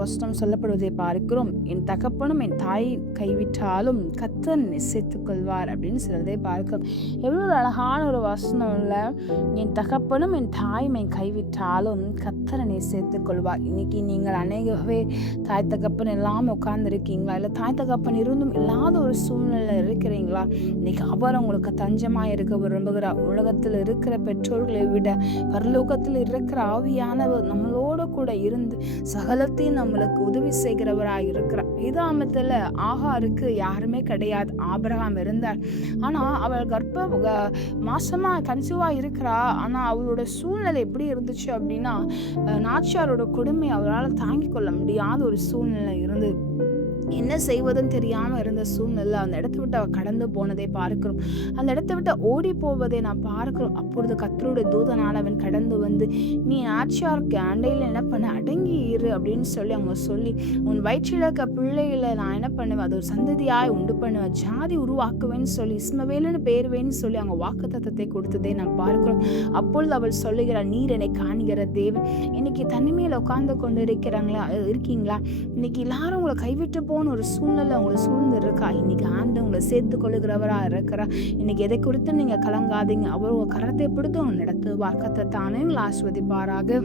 வசனம் சொல்லப்படுவதை பார்க்கிறோம். என் தகப்பனும் என் தாய் கைவிட்டாலும் கர்த்தர் என்னை சேர்த்துக் கொள்வார் அப்படின்னு சொல்றதை பார்க்கிறோம். எவ்வளவு அழகான ஒரு வசனம் இல்ல. என் தகப்பனும் என் தாயும் என் கைவிட்டாலும் கர்த்தர் என்னை சேர்த்துக் கொள்வார். இன்னைக்கு நீங்கள் அநேகவே தாய் தகப்பன் எல்லாம் உட்கார்ந்து இருக்கீங்களா? இல்லை தாய் தகப்பன் இருந்தும் இல்லாத ஒரு சூழ்நிலை இருக்கிறீங்களா? இன்னைக்கு அவர் உங்களுக்கு தஞ்சமாக இருக்க விரும்புகிறார். உலகத்தில் இருக்கிற பெற்றோர்களை விட பரலோகத்தில் இருக்கிற ஆவியானவர் நம்மளோட கூட இருந்து சகலத்தையும் நம்மளுக்கு உதவி செய்கிறவராக இருக்கிறார். வேதாகமத்துல ஆகாருக்கு யாருமே கிடையாது. ஆபிரகாம் இருந்தார். ஆனா அவள் மாசமா கன்சீவா இருக்கிறா. ஆனா அவளோட சூழ்நிலை எப்படி இருந்துச்சு அப்படின்னா, நாச்சியாரோட கொடுமை அவளால் தாங்கிக் கொள்ள முடியாத ஒரு சூழ்நிலை இருந்தது. என்ன செய்வதுன்னு தெரியாம இருந்த சூழ்நிலை அந்த இடத்தை விட்டு அவ கடந்து போனதை பார்க்கிறோம். அந்த இடத்தை விட்டு ஓடி போவதை நான் பார்க்கிறோம். அப்பொழுது கர்த்தருடைய தூதனானவன் கடந்து வந்து, நீ நாச்சியாருக்கு அண்டையில் என்ன பண்ண, அடங்கி இரு அப்படின்னு சொல்லி அவங்க சொல்லி, உன் வயிற்றில் இருக்க பிள்ளைகளை நான் என்ன பண்ணுவேன், அது ஒரு சந்ததியாய் உண்டு பண்ணுவேன், ஜாதி உருவாக்குவேன்னு சொல்லி இஸ்மவேலுன்னு பேருவேன்னு சொல்லி அவங்க வாக்குத்தத்தத்தை கொடுத்ததை நான் பார்க்கிறோம். அப்பொழுது அவள் சொல்லுகிறாள், நீர் என்னை காண்கிற தேவன். இன்னைக்கு தனிமையில் உட்கார்ந்து கொண்டு இருக்கீங்களா? இன்னைக்கு எல்லாரும் உங்களை கைவிட்டு போன ஒரு சூழ்நிலை உங்களை சூழ்ந்து இருக்கா? இன்னைக்கு ஆண்டு உங்களை சேர்த்து கொள்ளுகிறவரா இருக்கிறா. இன்னைக்கு எதை குறித்து நீங்க கலங்காதீங்க. அவர் உங்க கரத்தை பிடித்து உங்க நடத்துவார். கர்த்தர் தானே உங்களை ஆசீர்வதிப்பாராக.